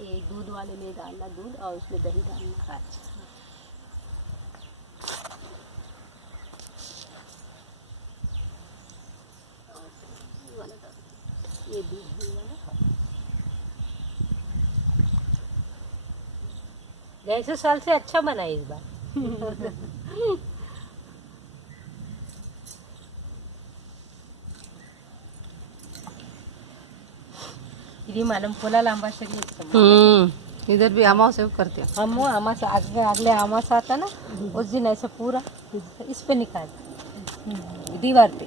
ये दूध वाले में डालना दूध और उसमें दही डालना। अच्छा, ये वाला ये दूध वाला। जैसे साल से अच्छा बना है इस बार। ఇది మనం పొలాల అమావాస్య చేస్తాం। इधर भी अमावस्या करते हैं। हम अमावस्या अगले अमावस्या आता ना, उस दिन ऐसा पूरा इस पे निकालते, दीवार पे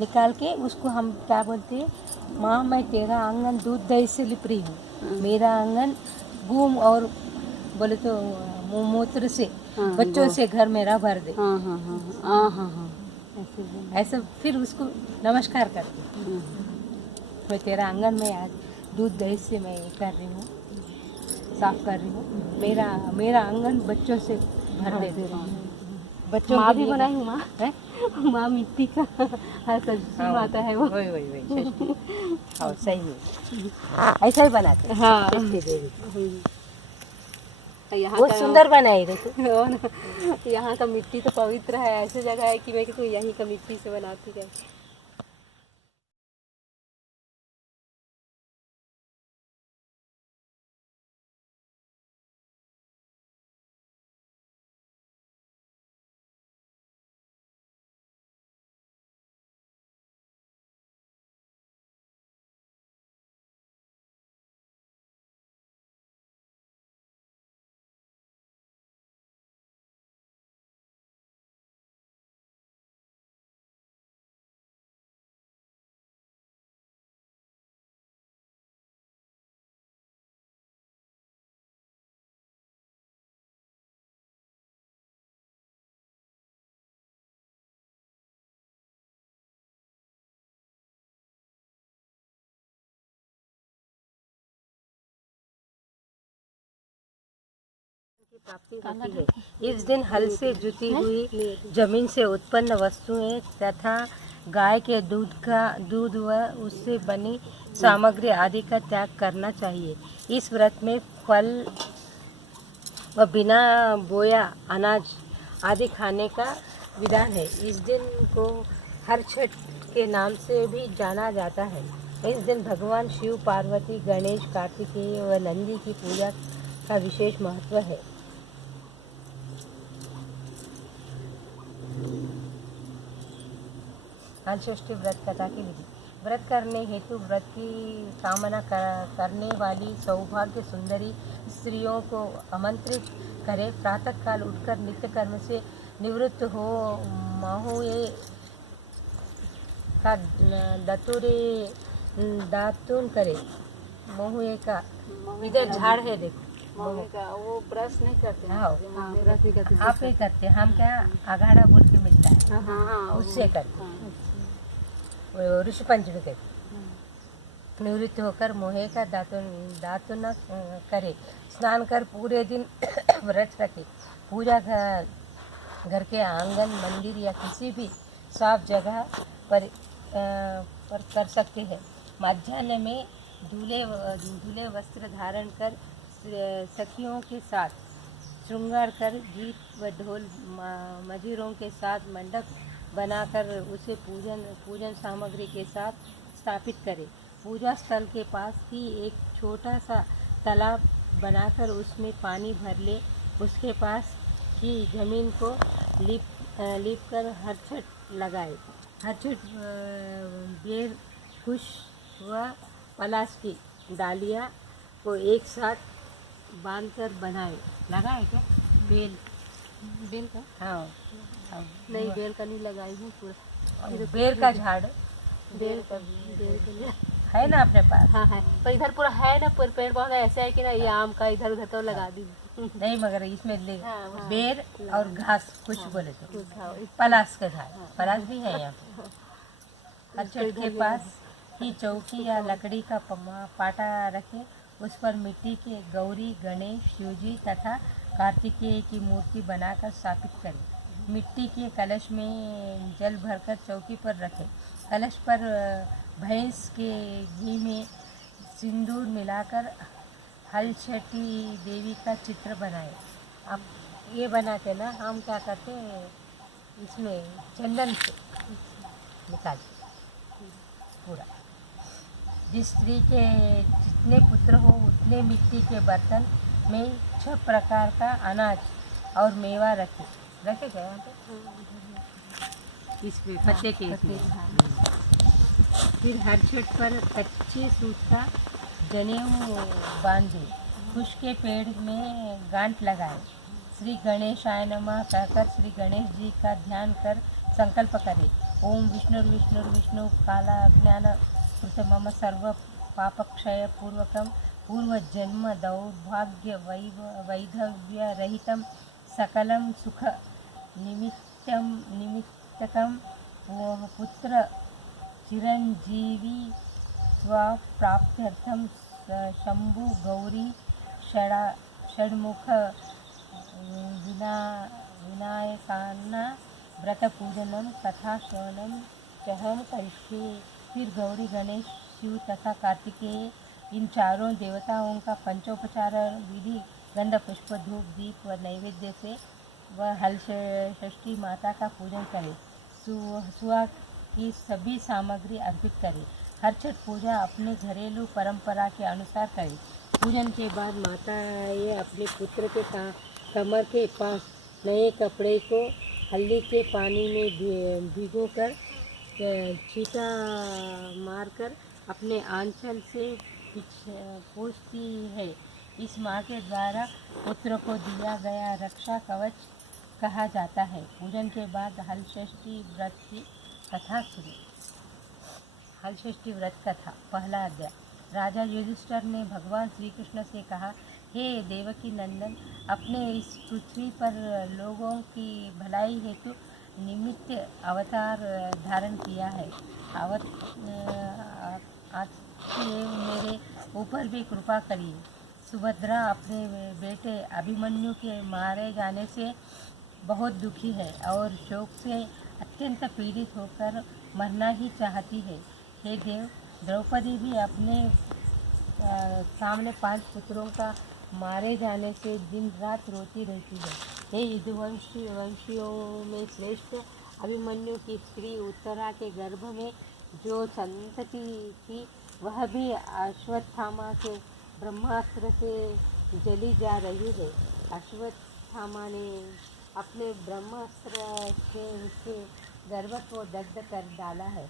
निकाल के उसको हम क्या बोलते हैं, माँ मैं तेरा आंगन दूध दही से लिप रही हूँ, मेरा आंगन घूम और बोले तो मूत्र से बच्चों से घर मेरा भर दे। हाँ हाँ हाँ हाँ हाँ हाँ ऐसा फिर उसको नमस्कार करते, मैं तेरा आंगन में आज दूध दही से मैं ये कर रही हूँ, साफ कर रही हूँ, मेरा आंगन बच्चों से भर दे रही हूँ। बच्चों माँ के भी लिए बनाई हूँ माँ है, माँ मिट्टी का हर सब्जी आता है वो। वही षष्ठी। हाँ सही है, ऐसा ही बनाते हैं हाँ षष्ठी देवी। यहाँ वो का सुंदर बनाई देखो। यहाँ का मिट्टी तो पवित्र है, ऐसी जगह है कि मैं तो यहीं का मिट्टी से बनाती है। की प्राप्ति होती है। इस दिन हल से जुती हुई जमीन से उत्पन्न वस्तुएं तथा गाय के दूध व उससे बनी सामग्री आदि का त्याग करना चाहिए। इस व्रत में फल व बिना बोया अनाज आदि खाने का विधान है। इस दिन को हर छठ के नाम से भी जाना जाता है। इस दिन भगवान शिव, पार्वती, गणेश, कार्तिकेय व नंदी की पूजा का विशेष महत्व है। हलषष्ठी व्रत कथा की विधि। व्रत करने हेतु व्रत की कामना करने वाली सौभाग्य सुंदरी स्त्रियों को आमंत्रित करें। प्रातः काल उठकर नित्य कर्म से निवृत्त हो महुए का दातुन करे। महुए का इधर झाड़ है देखो, मम्मी का वो ब्रश नहीं करते हैं। हाँ ब्रश नहीं करते। आप ही करते, हम क्या अघाड़ा बोल के मिलता है हाँ हाँ हाँ उससे करते, ऋषि पंचमी कहते। निवृत्त होकर मोहे का दातुन करे, स्नान कर पूरे दिन व्रत रखे। पूजा घर के आंगन, मंदिर या किसी भी साफ जगह पर कर सकते हैं। मध्याह्न में दूल्हे वस्त्र धारण कर सखियों के साथ श्रृंगार कर गीत व ढोल मजीरों के साथ मंडप बनाकर उसे पूजन सामग्री के साथ स्थापित करें। पूजा स्थल के पास ही एक छोटा सा तालाब बनाकर उसमें पानी भर ले। उसके पास की जमीन को लीप कर हर छठ लगाए। हर छठ बेर, कुश व पलाश की डालियाँ को एक साथ बांधकर बनाए। लगाए क्या बेल का? हाँ नहीं, बेल का नहीं लगाई हूँ पूरा। बेर का झाड़ बेल का है ना अपने पास? हाँ है, पर इधर पूरा है ना, पेड़ पौधा ऐसा है कि ना, ये आम का इधर उधर तो लगा दी। नहीं मगर इसमें हाँ, बेर और घास कुछ बोले तो कुछ हाँ, पलाश का झाड़, पलाश भी है यहाँ पे। हर छठ के पास ही चौकी या लकड़ी का पाटा रखे। उस पर मिट्टी के गौरी, गणेश, शिवजी तथा कार्तिकेय की मूर्ति बनाकर स्थापित करें। मिट्टी के कलश में जल भरकर चौकी पर रखें। कलश पर भैंस के घी में सिंदूर मिलाकर हलछटी देवी का चित्र बनाए। अब ये बनाते ना, हम क्या करते हैं, इसमें चंदन से निकालते पूरा। जिस स्त्री के जितने पुत्र हो उतने मिट्टी के बर्तन में 6 प्रकार का अनाज और मेवा रखे गए यहाँ पे इसमें पत्ते के इसमें। फिर हर छठ पर कच्चे सूत का जनेऊ बांधे, कुश के पेड़ में गांठ लगाए, श्री गणेशाय नमः कहकर श्री गणेश जी का ध्यान कर संकल्प करे। ओम विष्णु विष्णु विष्णु काला अज्ञान कृत मम सर्व पापक्षय पूर्वकम पूर्व जन्म दौर्भाग्य वैधव्य रहितम सकलम सुख निमित्तकम पुत्र चिरंजीवी स्वाप्राप्त्यर्थम शंभु गौरी षड्मुख विनायकाना व्रत पूजनम कथा श्रवणम चहम करिष्ये। फिर गौरी गणेश शिव तथा कार्तिकेय इन चारों देवताओं का पंचोपचार विधि गंध पुष्प धूप दीप व नैवेद्य से वह हलषष्ठी माता का पूजन करे। सुहा की सभी सामग्री अर्पित करे। हर छठ पूजा अपने घरेलू परंपरा के अनुसार करे। पूजन के बाद माता ये अपने पुत्र के कमर के पास नए कपड़े को हल्दी के पानी में भिगोकर छींटा मारकर अपने आंचल से पूछती है। इस माँ के द्वारा पुत्र को दिया गया रक्षा कवच कहा जाता है। पूजन के बाद हलषष्ठी व्रत की कथा शुरू। हलषष्ठी व्रत कथा। पहला अध्याय। राजा युधिष्ठिर ने भगवान श्री कृष्ण से कहा, हे देवकी नंदन, आपने इस पृथ्वी पर लोगों की भलाई हेतु निमित्त अवतार धारण किया है। आज मेरे ऊपर भी कृपा करिए। सुभद्रा अपने बेटे अभिमन्यु के मारे जाने से बहुत दुखी है और शोक से अत्यंत पीड़ित होकर मरना ही चाहती है। हे देव, द्रौपदी भी अपने सामने 5 पुत्रों का मारे जाने से दिन रात रोती रहती है। हे यदुवंशियों में श्रेष्ठ अभिमन्यु की स्त्री उत्तरा के गर्भ में जो संतति थी, वह भी अश्वत्थामा के ब्रह्मास्त्र से जली जा रही है। अश्वत्थामा ने अपने ब्रह्मास्त्र से उसके गर्भ को दग्ध कर डाला है।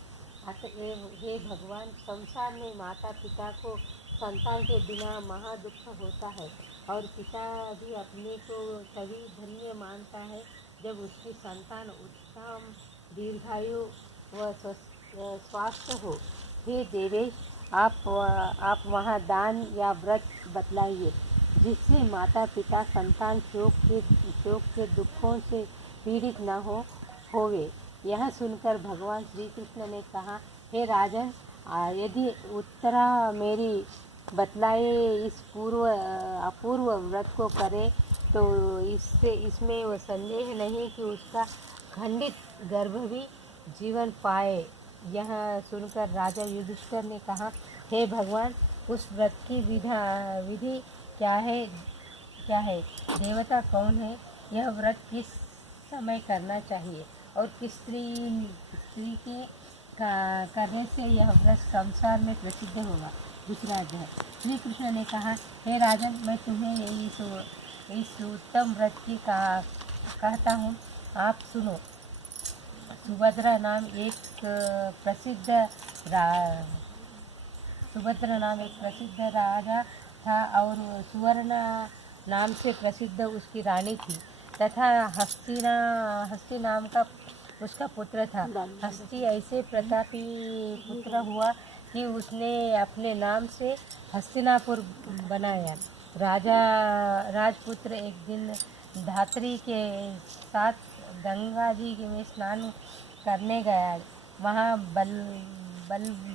अतएव हे भगवान, संसार में माता पिता को संतान के बिना महादुख होता है और पिता भी अपने को तभी धन्य मानता है जब उसकी संतान उत्तम दीर्घायु व स्वास्थ्य हो। हे देवेश, आप वहाँ दान या व्रत बतलाइए जिससे माता पिता संतान शोक के दुखों से पीड़ित न होवे। यह सुनकर भगवान श्री कृष्ण ने कहा, हे राजन, यदि उत्तरा मेरी बतलाए इस अपूर्व व्रत को करे तो इसमें वो संदेह नहीं कि उसका खंडित गर्भ भी जीवन पाए। यह सुनकर राजा युधिष्ठिर ने कहा, हे भगवान, उस व्रत की विधि क्या है? देवता कौन है? यह व्रत किस समय करना चाहिए और किस स्त्री के करने से यह व्रत संसार में प्रसिद्ध होगा? दूसरा अध्याय। श्री कृष्ण ने कहा, हे राजन, मैं तुम्हें इस उत्तम व्रत की कहता हूँ, आप सुनो। सुभद्रा नाम एक प्रसिद्ध राजा था और सुवर्ण नाम से प्रसिद्ध उसकी रानी थी तथा हस्ती नाम का उसका पुत्र था। हस्ती ऐसे प्रतापी पुत्र हुआ कि उसने अपने नाम से हस्तिनापुर बनाया। राजपुत्र एक दिन धात्री के साथ गंगा जी में स्नान करने गया। वहाँ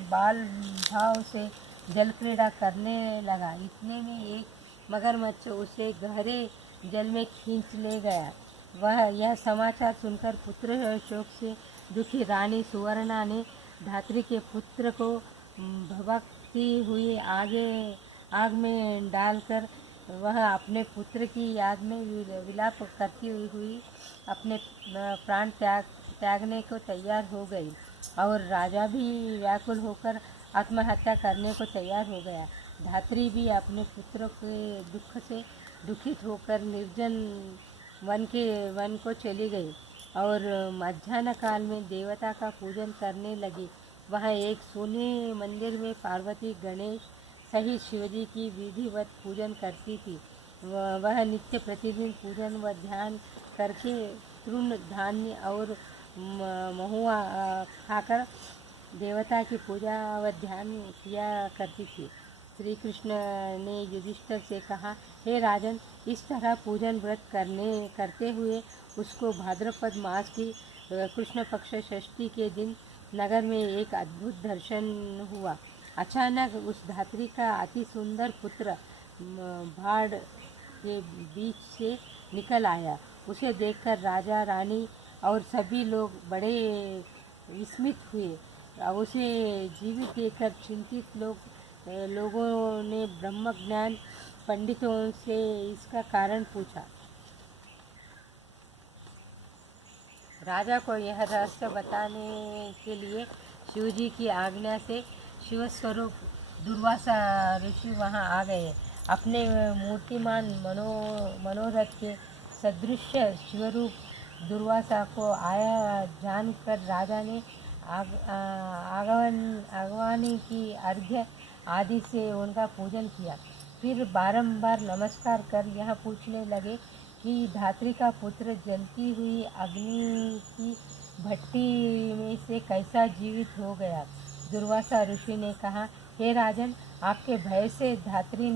बाल भाव से जल क्रीड़ा करने लगा। इतने में एक मगरमच्छ उसे गहरे जल में खींच ले गया। यह समाचार सुनकर पुत्र शोक से दुखी रानी सुवर्णा ने धात्री के पुत्र को भभकती हुई आग में डालकर वह अपने पुत्र की याद में विलाप करती हुई अपने प्राण त्यागने को तैयार हो गई। और राजा भी व्याकुल होकर आत्महत्या करने को तैयार हो गया। धात्री भी अपने पुत्र के दुख से दुखित होकर निर्जन वन को चली गई और मध्याह्न काल में देवता का पूजन करने लगी। वहाँ एक सोने मंदिर में पार्वती गणेश सहित शिवजी की विधिवत पूजन करती थी। वह नित्य प्रतिदिन पूजन व ध्यान करके तृण धान्य और महुआ खाकर देवता की पूजा व ध्यान किया करती थी। श्री कृष्ण ने युधिष्ठिर से कहा, हे राजन, इस तरह पूजन व्रत करते हुए उसको भाद्रपद मास की कृष्ण पक्ष षष्ठी के दिन नगर में एक अद्भुत दर्शन हुआ। अचानक उस धात्री का अति सुंदर पुत्र भाड़ के बीच से निकल आया। उसे देखकर राजा, रानी और सभी लोग बड़े विस्मित हुए। उसे जीवित देखकर चिंतित लोगों ने ब्रह्मज्ञान पंडितों से इसका कारण पूछा। राजा को यह रहस्य बताने के लिए शिवजी की आज्ञा से शिवस्वरूप दुर्वासा ऋषि वहां आ गए। अपने मूर्तिमान मनोरथ के सदृश शिवरूप दुर्वासा को आया जानकर राजा ने आगवानी की अर्घ्य आदि से उनका पूजन किया। फिर बारंबार नमस्कार कर यह पूछने लगे कि धात्री का पुत्र जलती हुई अग्नि की भट्टी में से कैसा जीवित हो गया। दुर्वासा ऋषि ने कहा, हे राजन, आपके भय से धात्री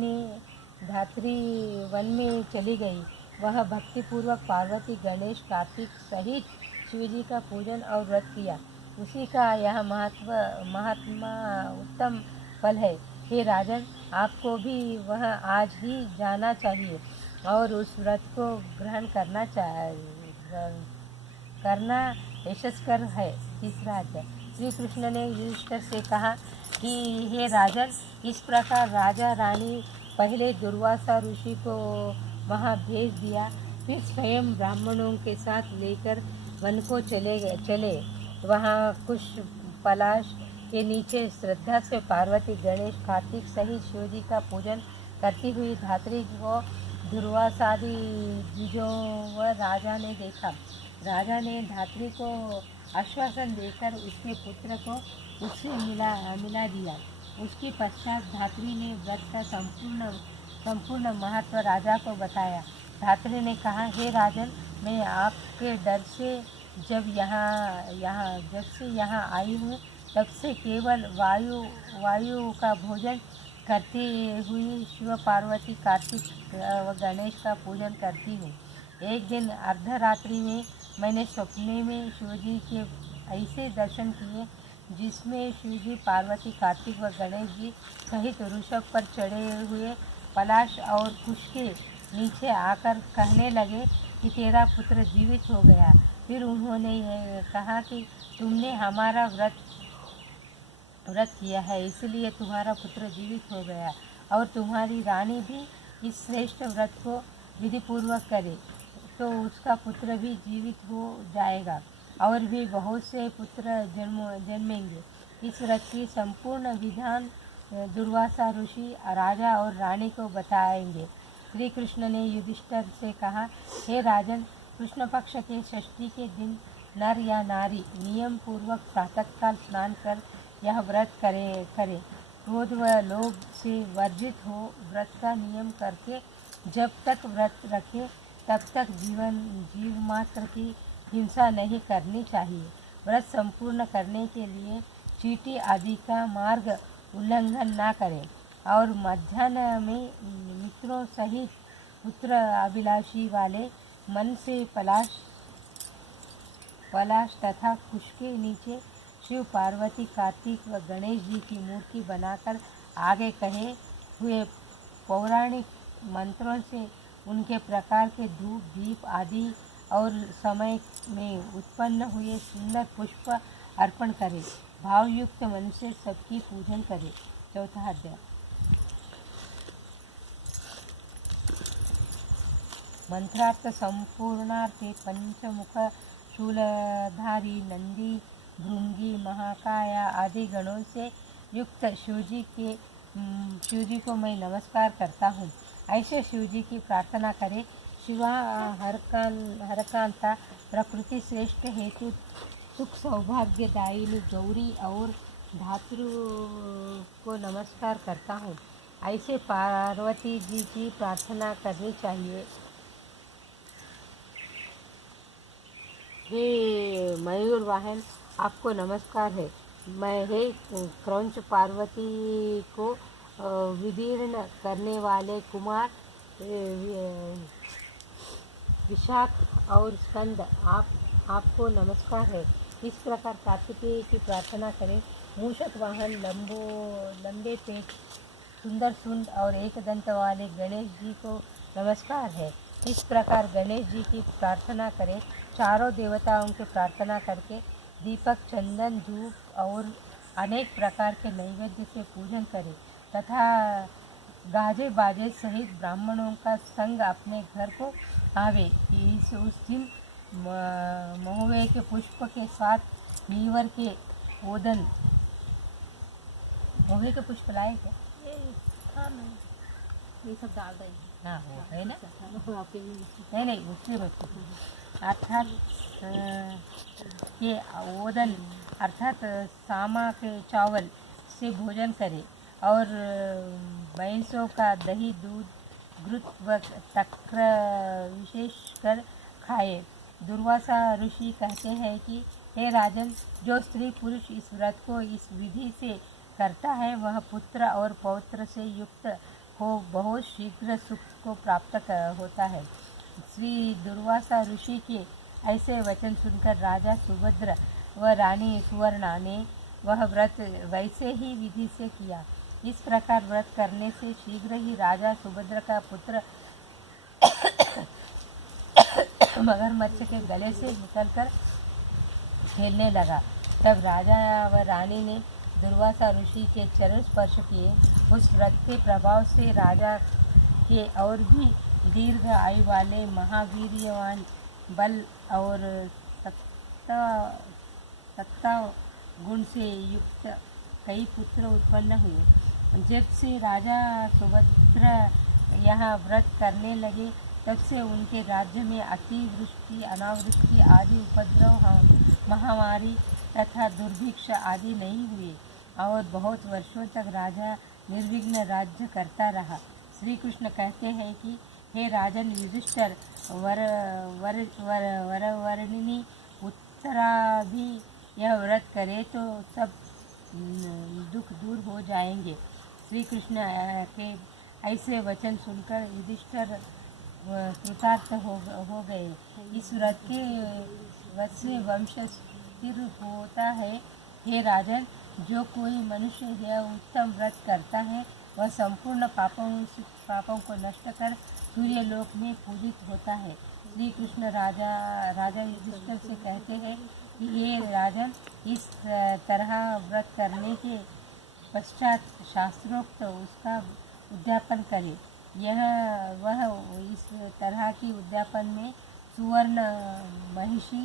वन में चली गई। वह भक्तिपूर्वक पार्वती, गणेश, कार्तिक सहित शिवजी का पूजन और व्रत किया। उसी का यह महात्मा उत्तम फल है। हे राजन, आपको भी वह आज ही जाना चाहिए और उस व्रत को ग्रहण करना यशस्कर है। तीसरा अध्याय। श्री कृष्ण ने युधिष्ठिर से कहा कि हे राजन, इस प्रकार राजा रानी पहले दुर्वासा ऋषि को वहाँ भेज दिया, फिर स्वयं ब्राह्मणों के साथ लेकर वन को चले। वहाँ कुश पलाश के नीचे श्रद्धा से पार्वती, गणेश, कार्तिक सहित शिवजी का पूजन करती हुई धात्री को दुर्वासादि द्विजों व राजा ने देखा। राजा ने धात्री को आश्वासन देकर उसके पुत्र को उससे मिला दिया। उसके पश्चात धात्री ने व्रत का संपूर्ण महत्व राजा को बताया। धात्री ने कहा, हे राजन, मैं आपके डर से जब से यहाँ आई हूँ, तब से केवल वायु का भोजन करते हुए शिव, पार्वती, कार्तिक व गणेश का पूजन करती हूँ। एक दिन अर्धरात्रि में मैंने सपने में शिवजी के ऐसे दर्शन किए जिसमें शिवजी, पार्वती, कार्तिक व गणेश जी सहित ऋषभ पर चढ़े हुए पलाश और कुश के नीचे आकर कहने लगे कि तेरा पुत्र जीवित हो गया। फिर उन्होंने यह कहा कि तुमने हमारा व्रत किया है, इसलिए तुम्हारा पुत्र जीवित हो गया, और तुम्हारी रानी भी इस श्रेष्ठ व्रत को विधिपूर्वक करे तो उसका पुत्र भी जीवित हो जाएगा और भी बहुत से पुत्र जन्मेंगे। इस व्रत की संपूर्ण विधान दुर्वासा ऋषि राजा और रानी को बताएंगे। श्री कृष्ण ने युधिष्ठिर से कहा, हे राजन, कृष्ण पक्ष के षष्ठी के दिन नर या नारी नियम पूर्वक प्रातःकाल स्नान कर यह व्रत करे। क्रोध व लोभ से वर्जित हो व्रत का नियम करके जब तक व्रत रखे तब तक जीव मात्र की हिंसा नहीं करनी चाहिए। व्रत संपूर्ण करने के लिए चींटी आदि का मार्ग उल्लंघन न करें और मध्याह्न में मित्रों सहित पुत्र अभिलाषी वाले मन से पलाश तथा कुश के नीचे शिव, पार्वती, कार्तिक व गणेश जी की मूर्ति बनाकर आगे कहे हुए पौराणिक मंत्रों से उनके प्रकार के धूप, दीप आदि और समय में उत्पन्न हुए सुंदर पुष्प अर्पण करें। भावयुक्त मन से सबकी पूजन करें। चौथा अध्याय। मंत्रार्थ संपूर्णार्थे पंचमुख शूलधारी नंदी भृंगी महाकाया आदि गणों से युक्त शिवजी को मैं नमस्कार करता हूँ। ऐसे शिवजी की प्रार्थना करें। शिवा हरकांता प्रकृति श्रेष्ठ हेतु सुख सौभाग्यदायिनी गौरी और धातृ को नमस्कार करता हूँ। ऐसे पार्वती जी की प्रार्थना करनी चाहिए। हे मयूर वाहन, आपको नमस्कार है। मैं हे क्रौंच पार्वती को विदीर्ण करने वाले कुमार विशाख और स्कंद आपको नमस्कार है। इस प्रकार कार्तिकेय की प्रार्थना करें। मूषक वाहन, लंबे पेट, सुंदर सुंड और एक दंत वाले गणेश जी को नमस्कार है। इस प्रकार गणेश जी की प्रार्थना करें। चारों देवताओं की प्रार्थना करके दीपक, चंदन, धूप और अनेक प्रकार के नैवेद्य से पूजन करें तथा गाजे बाजे सहित ब्राह्मणों का संग अपने घर को आवे। उस दिन महुए के पुष्प के साथ लीवर के ओदन, महुए के पुष्प लाए क्या? ये सब डाल देंगे। हाँ वो है ना, आपके नहीं उसके बच्चे अर्थात ये ओदन अर्थात सामा के चावल से भोजन करें और भैंसों का दही, दूध, घृत व तक्र विशेषकर खाए। दुर्वासा ऋषि कहते हैं कि हे राजन, जो स्त्री पुरुष इस व्रत को इस विधि से करता है वह पुत्र और पौत्र से युक्त हो बहुत शीघ्र सुख को प्राप्त होता है। श्री दुर्वासा ऋषि के ऐसे वचन सुनकर राजा सुभद्र व रानी सुवर्णा ने वह व्रत वैसे ही विधि से किया। इस प्रकार व्रत करने से शीघ्र ही राजा सुभद्र का पुत्र मगरमच्छ के गले से निकलकर खेलने लगा। तब राजा व रानी ने दुर्वासा ऋषि के चरण स्पर्श किए। उस व्रत के प्रभाव से राजा के और भी दीर्घ आयु वाले महावीर्यवान बल और सत्ता गुण से युक्त कई पुत्र उत्पन्न हुए। जब से राजा सुभद्र यहाँ व्रत करने लगे तब से उनके राज्य में अतिवृष्टि, अनावृष्टि आदि उपद्रव, महामारी तथा दुर्भिक्ष आदि नहीं हुए और बहुत वर्षों तक राजा निर्विघ्न राज्य करता रहा। श्री कृष्ण कहते हैं कि हे राजन युधिष्ठिर, वरवर्णिनी उत्तरा भी यह व्रत करे तो सब दुख दूर हो जाएंगे। श्री कृष्ण के ऐसे वचन सुनकर युधिष्ठिर कृतार्थ हो गए। इस व्रत से वंश स्थिर होता है। हे राजन, जो कोई मनुष्य यह उत्तम व्रत करता है वह संपूर्ण पापों को नष्ट कर सूर्यलोक में पूजित होता है। श्री कृष्ण राजा युधिष्ठिर से कहते हैं कि हे राजन, इस तरह व्रत करने के पश्चात शास्त्रोक्त उसका उद्यापन करें। वह इस तरह की उद्यापन में सुवर्ण, महिषी,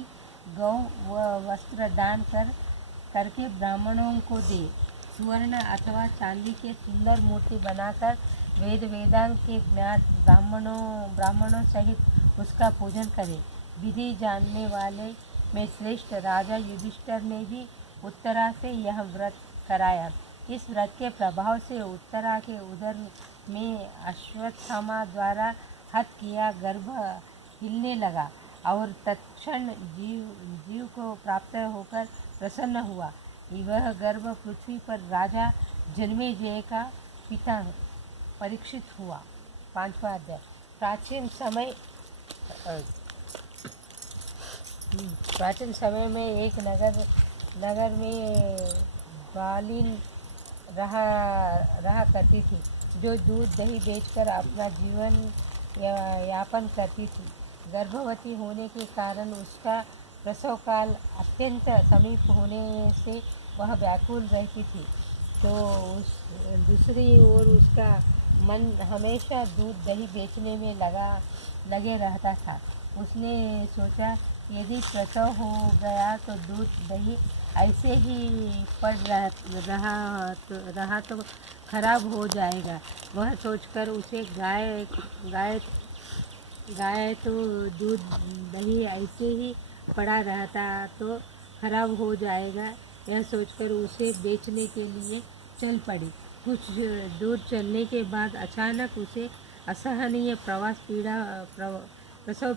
गौ व वस्त्र दान करके ब्राह्मणों को दे। सुवर्ण अथवा चांदी के सुंदर मूर्ति बनाकर वेदांग के ज्ञात ब्राह्मणों सहित उसका पूजन करे। विधि जानने वाले में श्रेष्ठ राजा युधिष्ठिर ने भी उत्तरा से यह व्रत कराया। इस व्रत के प्रभाव से उत्तरा के उदर में अश्वत्थामा द्वारा हत किया गर्भ हिलने लगा और तत्क्षण जीव को प्राप्त होकर प्रसन्न हुआ। वह गर्भ पृथ्वी पर राजा जन्मेजय का पिता परीक्षित हुआ। 5वां अध्याय। प्राचीन समय में एक नगर में बालिन रहा करती थी, जो दूध दही बेचकर अपना जीवन यापन करती थी। गर्भवती होने के कारण उसका प्रसव काल अत्यंत समीप होने से वह व्याकुल रहती थी। तो दूसरी ओर उसका मन हमेशा दूध दही बेचने में लगे रहता था। उसने सोचा यदि प्रसव हो गया तो दूध दही ऐसे ही पड़ रहा तो खराब हो जाएगा। वह सोचकर उसे गाय तो दूध दही ऐसे ही पड़ा रहता तो खराब हो जाएगा, यह सोचकर उसे बेचने के लिए चल पड़ी। कुछ दूर चलने के बाद अचानक उसे असहनीय प्रसव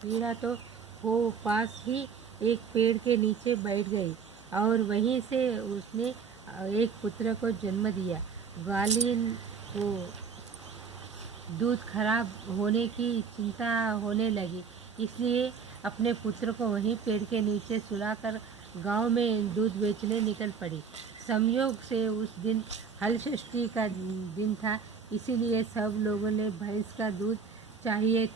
पीड़ा तो हो पास ही एक पेड़ के नीचे बैठ गई और वहीं से उसने एक पुत्र को जन्म दिया। ग्वालिन को दूध खराब होने की चिंता होने लगी, इसलिए अपने पुत्र को वहीं पेड़ के नीचे सुलाकर गांव में दूध बेचने निकल पड़ी। संयोग से उस दिन हल षष्ठी का दिन था, इसीलिए सब लोगों ने भैंस का दूध चाहिए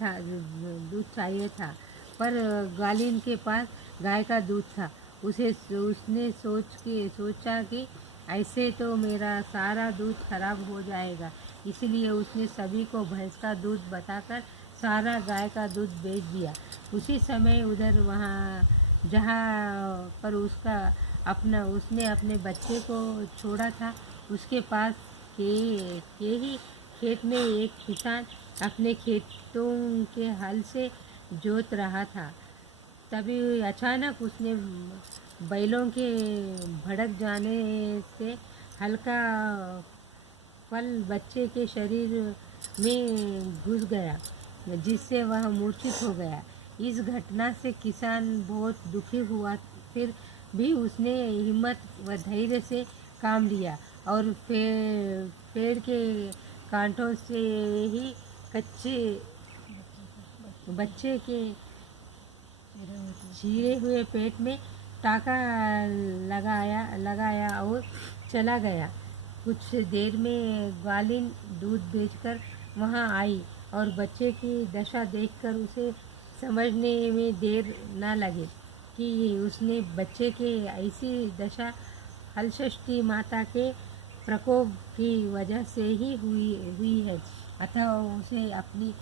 था, पर ग्वालिन के पास गाय का दूध था। उसने सोचा कि ऐसे तो मेरा सारा दूध खराब हो जाएगा, इसलिए उसने सभी को भैंस का दूध बताकर सारा गाय का दूध बेच दिया। उसी समय उधर वहाँ जहाँ पर उसने अपने बच्चे को छोड़ा था, उसके पास के ही खेत में एक किसान अपने खेतों के हल से जोत रहा था। तभी अचानक उसने बैलों के भड़क जाने से हल्का फल बच्चे के शरीर में घुस गया, जिससे वह मूर्छित हो गया। इस घटना से किसान बहुत दुखी हुआ, फिर भी उसने हिम्मत व धैर्य से काम लिया और पेड़ के कांटों से ही कच्चे बच्चे के चीरे हुए पेट में टाका लगाया और चला गया। कुछ देर में ग्वालिन दूध बेचकर वहां आई और बच्चे की दशा देखकर उसे समझने में देर न लगी कि उसने बच्चे की ऐसी दशा हलषष्ठी माता के प्रकोप की वजह से ही हुई है। अतः उसे अपनी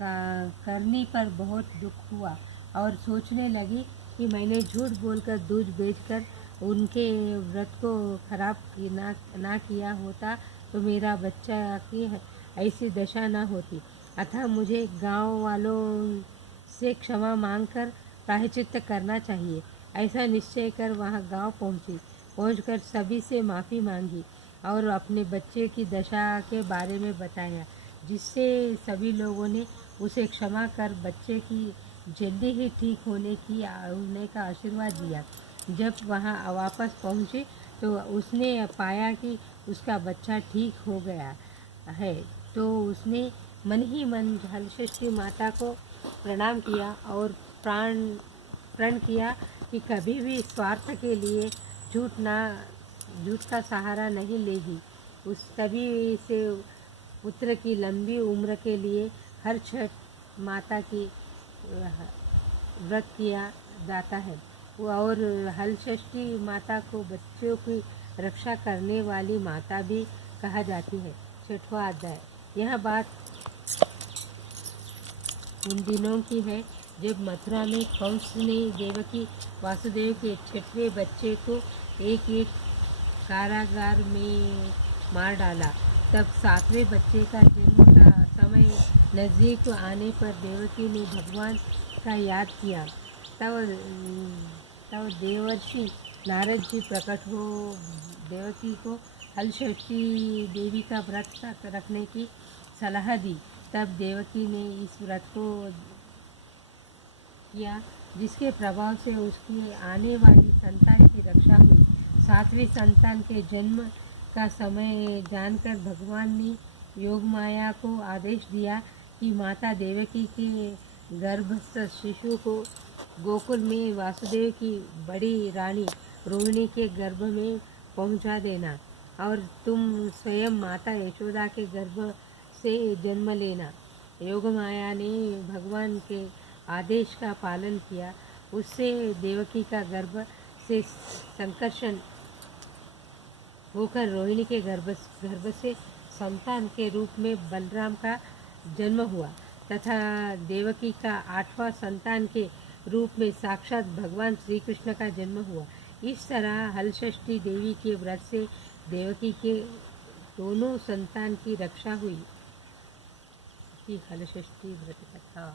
करनी पर बहुत दुख हुआ और सोचने लगी कि मैंने झूठ बोलकर दूध बेचकर उनके व्रत को खराब ना किया होता तो मेरा बच्चा की ऐसी दशा ना होती। अतः मुझे गांव वालों से क्षमा मांगकर प्रायश्चित्त करना चाहिए। ऐसा निश्चय कर वहां गांव पहुंचकर सभी से माफ़ी मांगी और अपने बच्चे की दशा के बारे में बताया, जिससे सभी लोगों ने उसे क्षमा कर बच्चे की जल्दी ही ठीक होने का आशीर्वाद दिया। जब वहां वापस पहुंचे तो उसने पाया कि उसका बच्चा ठीक हो गया है, तो उसने मन ही मन हलषष्ठी माता को प्रणाम किया और प्रण किया कि कभी भी स्वार्थ के लिए झूठ का सहारा नहीं लेगी। तभी से पुत्र की लंबी उम्र के लिए हर छठ माता की व्रत किया जाता है और हलषष्ठी माता को बच्चों की रक्षा करने वाली माता भी कहा जाती है। छठवां अध्याय। यह बात उन दिनों की है जब मथुरा में कंस ने देवकी वासुदेव के 6वें बच्चे को एक कारागार में मार डाला। तब 7वें बच्चे का जन्म का समय नज़दीक आने पर देवकी ने भगवान का याद किया। तब देवर्षि नारद जी प्रकट हो देवकी को हलषष्ठी देवी का व्रत रखने की सलाह दी। तब देवकी ने इस व्रत को किया, जिसके प्रभाव से उसकी आने वाली संतान की रक्षा हुई। 7वीं संतान के जन्म का समय जानकर भगवान ने योगमाया को आदेश दिया कि माता देवकी के गर्भस्थ शिशु को गोकुल में वासुदेव की बड़ी रानी रोहिणी के गर्भ में पहुंचा देना और तुम स्वयं माता यशोदा के गर्भ से जन्म लेना। योगमाया ने भगवान के आदेश का पालन किया। उससे देवकी का गर्भ से संकर्षण होकर रोहिणी के गर्भ से संतान के रूप में बलराम का जन्म हुआ तथा देवकी का 8वां संतान के रूप में साक्षात भगवान श्री कृष्ण का जन्म हुआ। इस तरह हलषष्ठी देवी के व्रत से देवकी के दोनों संतान की रक्षा हुई। की हलषष्ठी व्रत कथा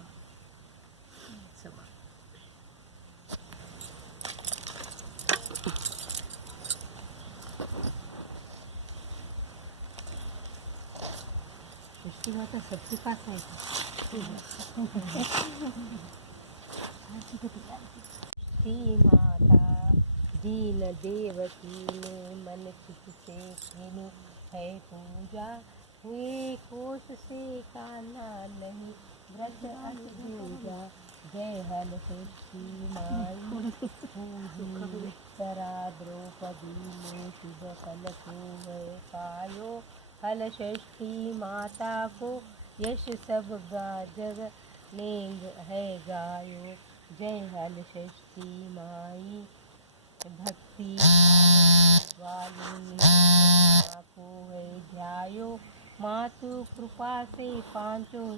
समाप्त। उसकी माता सबके पास आई थी। माता दीन देवकी ने मन चित से कीनी है पूजा, हुए कोस से काना नहीं व्रत अटूजा। जय हलषष्ठी माई पूजी उत्तरा द्रौपदी ने शुभ फल को है पायो। हलषष्ठी माता को यश सब जग ने है गायो। जय हलषष्ठी माई भक्ति वाली माँ को है ध्यायो। मातु कृपा से पांचों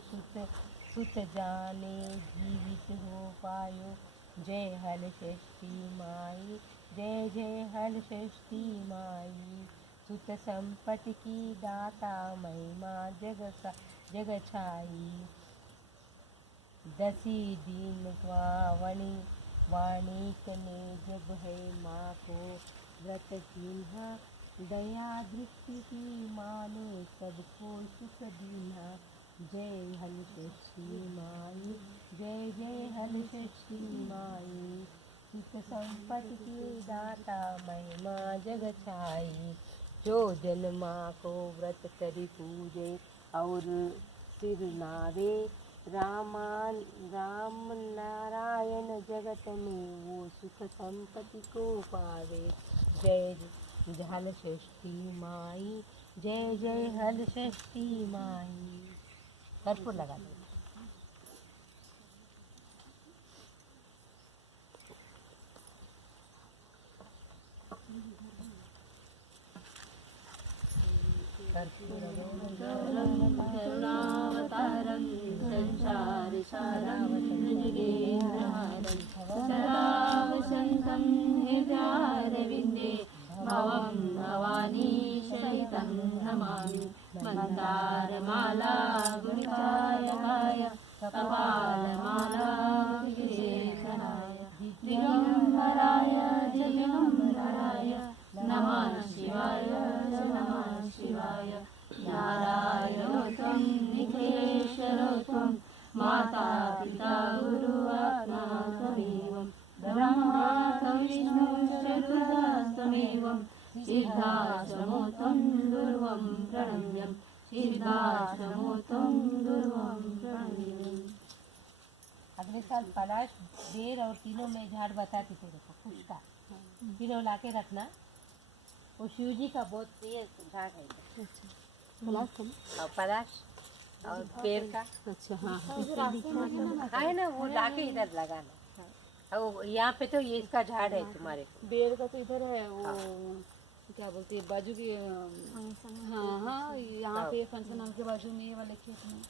सुत जाने जीवित हो पायो। जय हलषष्ठी माई जय जय हलषष्ठी माई। सुत संपत्ति की दाता महिमा जग छाई। दसी दीन वाणिक ने जब है माँ को व्रत कीन्हा। दया दृष्टि की माँ ने सबको सुख दीन्हा। जय हलषष्ठी माई जय जय हलषष्ठी माई। सुख संपत्ति की दाता महिमा जग छाई। जो जन माँ को व्रत करी पूजे और सिर नावे, राम नारायण जगत में वो सुख संपत्ति को पावे। जय हलषष्ठी माई जय जय हलषष्ठी माई। कर्पूर लगा दो। करुणावतारं संसारसारं भुजगेन्द्रहारं सदा वसन्तं हृदयारविन्दे भवं भवानी सहितं नमामि। मन्दारमाला गुणिकायकाय कपालमाला विशेषणाय दिगम्बराय दिगम्बराय नमः शिवाय नमः शिवाय। नारायणोत्तम निखिलेश्वरोत्तम माता पिता गुरु आत्मा त्वमेवं ब्रह्मा विष्णु चतुर्दशमेवं। सिद्धाश्रमोत्तम दुर्वं प्रणम्यं सिद्धाश्रमोत्तम दुर्वं प्रणम्यं। अगले साल पलाश बेर और तीनों में झाड़ बताती तेरे को कुछ का तीनों लाके रखना। वो शिव जी का बहुत प्रिय झाड़ है। और पलाश और पेड़ का। अच्छा हाँ है ना, वो लाके इधर लगाना। और यहाँ पे तो ये इसका झाड़ है तुम्हारे को। बेर का तो इधर है वो क्या बोलते हैं बाजू की हाँ हाँ यहाँ पे फंक्शन हॉल के बाजू में ये वाले खेत में।